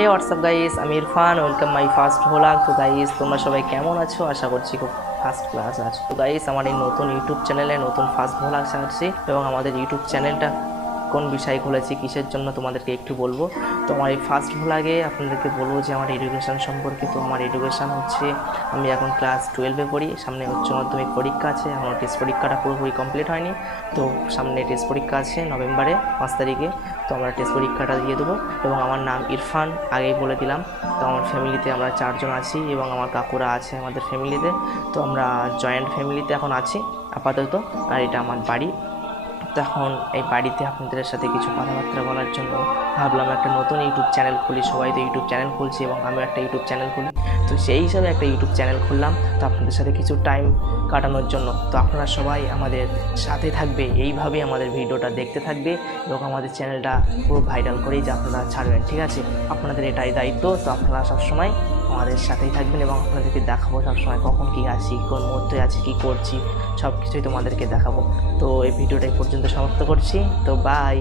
হে WhatsApp guys, আমি Irfan. Welcome my first vlog. তো guys, তোমরা সবাই কেমন আছো? আশা করছি খুব ফার্স্ট ক্লাস আছো। তো গাইস, আমার এই নতুন ইউটিউব চ্যানেলে নতুন ফার্স্ট ভ্লগ ছাড়ছি এবং আমাদের ইউটিউব চ্যানেলটা কোন বিষয়ে খুলেছি, কিসের জন্য তোমাদেরকে একটু বলবো। তো আমার এই ফার্স্ট ভ্লগে আপনাদেরকে বলবো যে আমার এডুকেশান সম্পর্কে। তো আমার এডুকেশান হচ্ছে, আমি এখন ক্লাস 12-এ পড়ি। সামনে উচ্চ মাধ্যমিক পরীক্ষা আছে, আমার টেস্ট পরীক্ষাটা পুরোপুরি কমপ্লিট হয়নি। তো সামনে টেস্ট পরীক্ষা আছে নভেম্বরে 5 তারিখে। তো আমরা টেস্ট পরীক্ষাটা দিয়ে দেবো এবং আমার নাম ইরফান, আগেই বলে দিলাম। তো আমার ফ্যামিলিতে আমরা 4 জন আছি এবং আমার কাকুরা আছে আমাদের ফ্যামিলিতে। তো আমরা জয়েন্ট ফ্যামিলিতে এখন আছি আপাতত। আর এটা আমার বাড়ি। তখন এই বাড়িতে আপনাদের সাথে কিছু কথাবার্তা বলার জন্য ভাবলাম একটা নতুন ইউটিউব চ্যানেল খুলি। সবাই তো ইউটিউব চ্যানেল খুলছে এবং আমিও একটা ইউটিউব চ্যানেল খুলি। তো সেই হিসাবে একটা ইউটিউব চ্যানেল খুললাম, তো আপনাদের সাথে কিছু টাইম কাটানোর জন্য। তো আপনারা সবাই আমাদের সাথে থাকবে, এইভাবেই আমাদের ভিডিওটা দেখতে থাকবে এবং আমাদের চ্যানেলটা পুরো ভাইরাল করেই যে আপনারা ছাড়বেন, ঠিক আছে? আপনাদের এটাই দায়িত্ব। তো আপনারা সবসময় আমাদের সাথেই থাকবেন এবং আপনাদেরকে দেখাবো সবসময় কখন কী আছি, কোন মুহূর্তে আছি, কী করছি, সব কিছুই তোমাদেরকে দেখাবো। তো এই ভিডিওটা এই পর্যন্ত সমাপ্ত করছি। তো বাই।